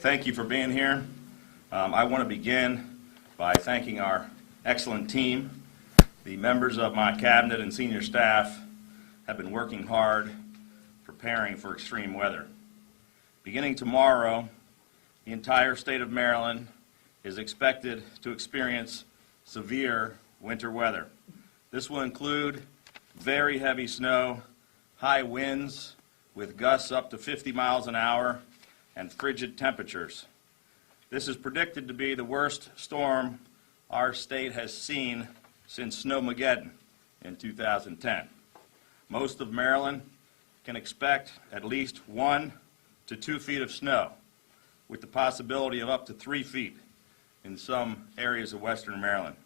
Thank you for being here. I want to begin by thanking our excellent team. The members of my cabinet and senior staff have been working hard preparing for extreme weather. Beginning tomorrow, the entire state of Maryland is expected to experience severe winter weather. This will include very heavy snow, high winds with gusts up to 50 miles an hour, and frigid temperatures. This is predicted to be the worst storm our state has seen since Snowmageddon in 2010. Most of Maryland can expect at least 1 to 2 feet of snow, with the possibility of up to 3 feet in some areas of western Maryland.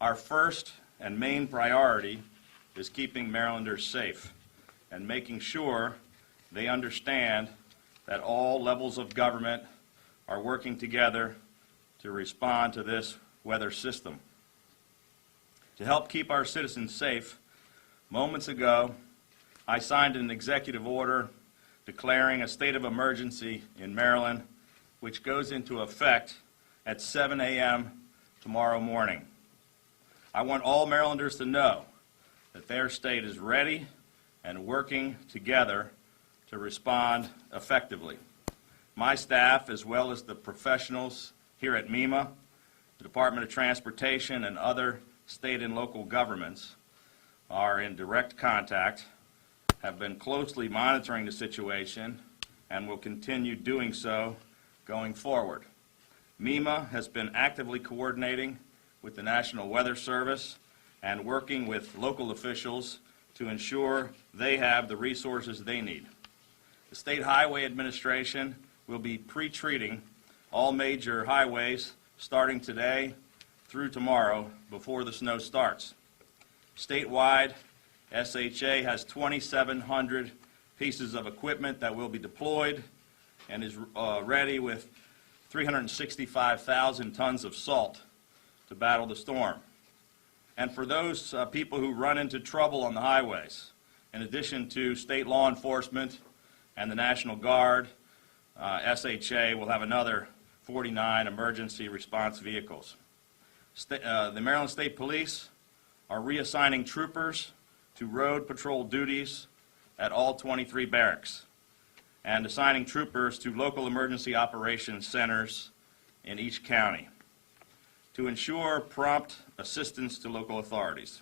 Our first and main priority is keeping Marylanders safe and making sure they understand that all levels of government are working together to respond to this weather system. To help keep our citizens safe, moments ago, I signed an executive order declaring a state of emergency in Maryland, which goes into effect at 7 a.m. tomorrow morning. I want all Marylanders to know that their state is ready and working together to respond effectively. My staff, as well as the professionals here at MEMA, the Department of Transportation, and other state and local governments, are in direct contact, have been closely monitoring the situation, and will continue doing so going forward. MEMA has been actively coordinating with the National Weather Service and working with local officials to ensure they have the resources they need. The State Highway Administration will be pre-treating all major highways starting today through tomorrow before the snow starts. Statewide, SHA has 2,700 pieces of equipment that will be deployed and is ready with 365,000 tons of salt to battle the storm. And for those people who run into trouble on the highways, in addition to state law enforcement and the National Guard, SHA will have another 49 emergency response vehicles. The Maryland State Police are reassigning troopers to road patrol duties at all 23 barracks and assigning troopers to local emergency operations centers in each county to ensure prompt assistance to local authorities.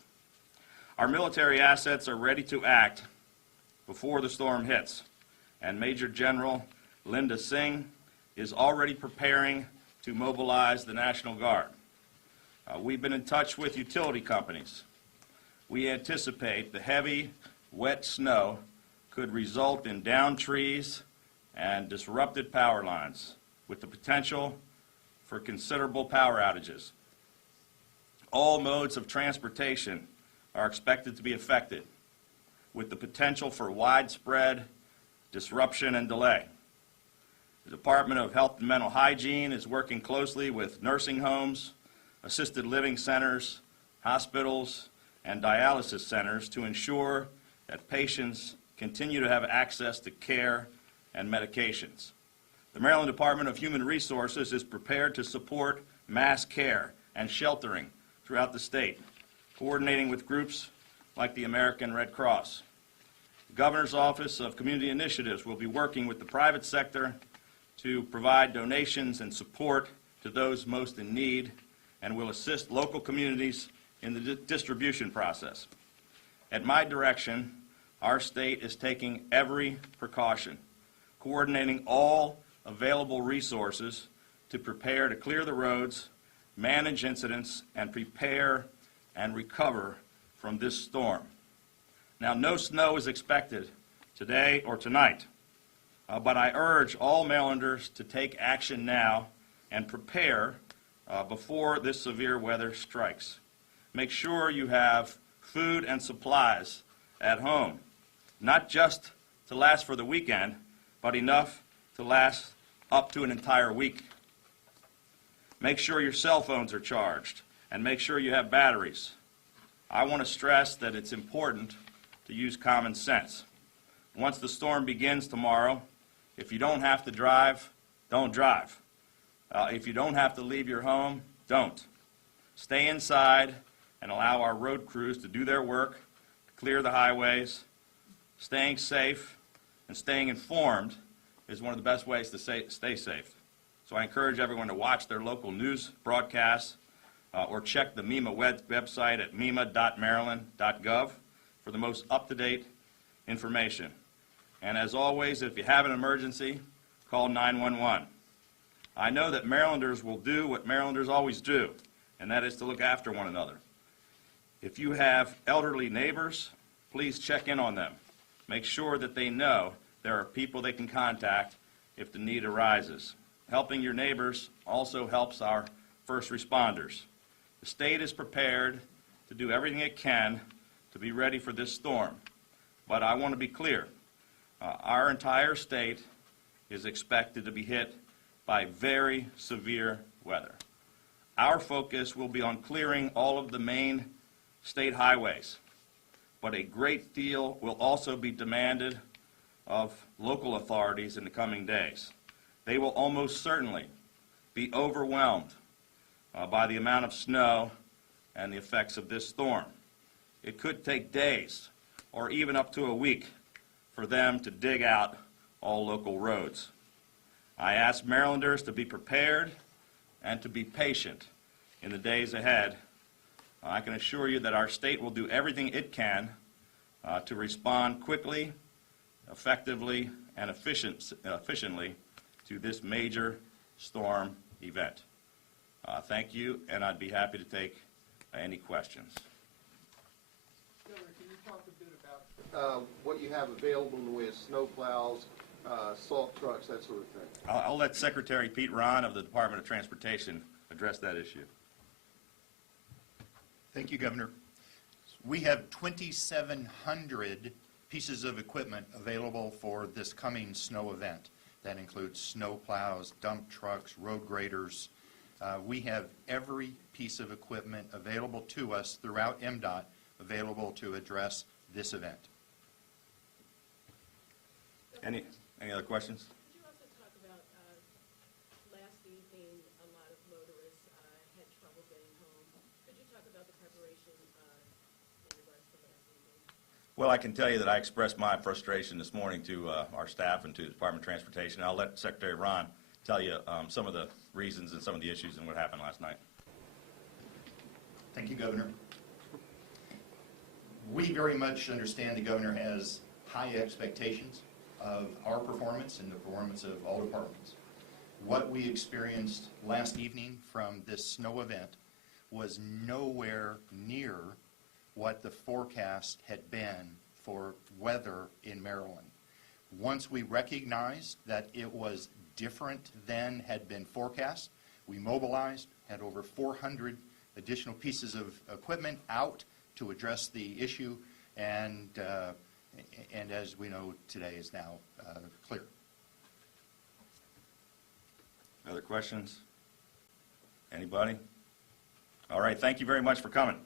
Our military assets are ready to act before the storm hits, and Major General Linda Singh is already preparing to mobilize the National Guard. We've been in touch with utility companies. We anticipate the heavy, wet snow could result in downed trees and disrupted power lines, with the potential for considerable power outages. All modes of transportation are expected to be affected, with the potential for widespread disruption and delay. The Department of Health and Mental Hygiene is working closely with nursing homes, assisted living centers, hospitals, and dialysis centers to ensure that patients continue to have access to care and medications. The Maryland Department of Human Resources is prepared to support mass care and sheltering throughout the state, coordinating with groups like the American Red Cross. The Governor's Office of Community Initiatives will be working with the private sector to provide donations and support to those most in need, and will assist local communities in the distribution process. At my direction, our state is taking every precaution, coordinating all available resources to prepare to clear the roads, manage incidents, and prepare and recover from this storm. Now, no snow is expected today or tonight, but I urge all Marylanders to take action now and prepare before this severe weather strikes. Make sure you have food and supplies at home, not just to last for the weekend, but enough to last up to an entire week. Make sure your cell phones are charged, and make sure you have batteries. I want to stress that it's important to use common sense. Once the storm begins tomorrow, if you don't have to drive, don't drive. If you don't have to leave your home, don't. Stay inside and allow our road crews to do their work, to clear the highways. Staying safe and staying informed is one of the best ways to stay safe. So I encourage everyone to watch their local news broadcasts or check the MEMA website at mema.maryland.gov for the most up-to-date information. And as always, if you have an emergency, call 911. I know that Marylanders will do what Marylanders always do, and that is to look after one another. If you have elderly neighbors, please check in on them. Make sure that they know there are people they can contact if the need arises. Helping your neighbors also helps our first responders. The state is prepared to do everything it can to be ready for this storm. But I want to be clear. Our entire state is expected to be hit by very severe weather. Our focus will be on clearing all of the main state highways, but a great deal will also be demanded of local authorities in the coming days. They will almost certainly be overwhelmed by the amount of snow and the effects of this storm. It could take days or even up to a week for them to dig out all local roads. I ask Marylanders to be prepared and to be patient in the days ahead. I can assure you that our state will do everything it can to respond quickly, effectively, and efficiently to this major storm event. Thank you, and I'd be happy to take any questions. Governor, can you talk a bit about what you have available in the way of snow plows, salt trucks, that sort of thing? I'll let Secretary Pete Ron of the Department of Transportation address that issue. Thank you, Governor. We have 2,700 pieces of equipment available for this coming snow event. That includes snow plows, dump trucks, road graders. We have every piece of equipment available to us throughout MDOT available to address this event. Any other questions? Could you also talk about last evening, a lot of motorists had trouble getting home. Could you talk about the preparation in regards to last evening? Well, I can tell you that I expressed my frustration this morning to our staff and to the Department of Transportation. I'll let Secretary Ron tell you some of the reasons and some of the issues and what happened last night. Thank you, Governor. We very much understand the Governor has high expectations of our performance and the performance of all departments. What we experienced last evening from this snow event was nowhere near what the forecast had been for weather in Maryland. Once we recognized that it was different than had been forecast, we mobilized, had over 400 additional pieces of equipment out to address the issue, and as we know, today is now clear. Other questions? Anybody? All right, thank you very much for coming.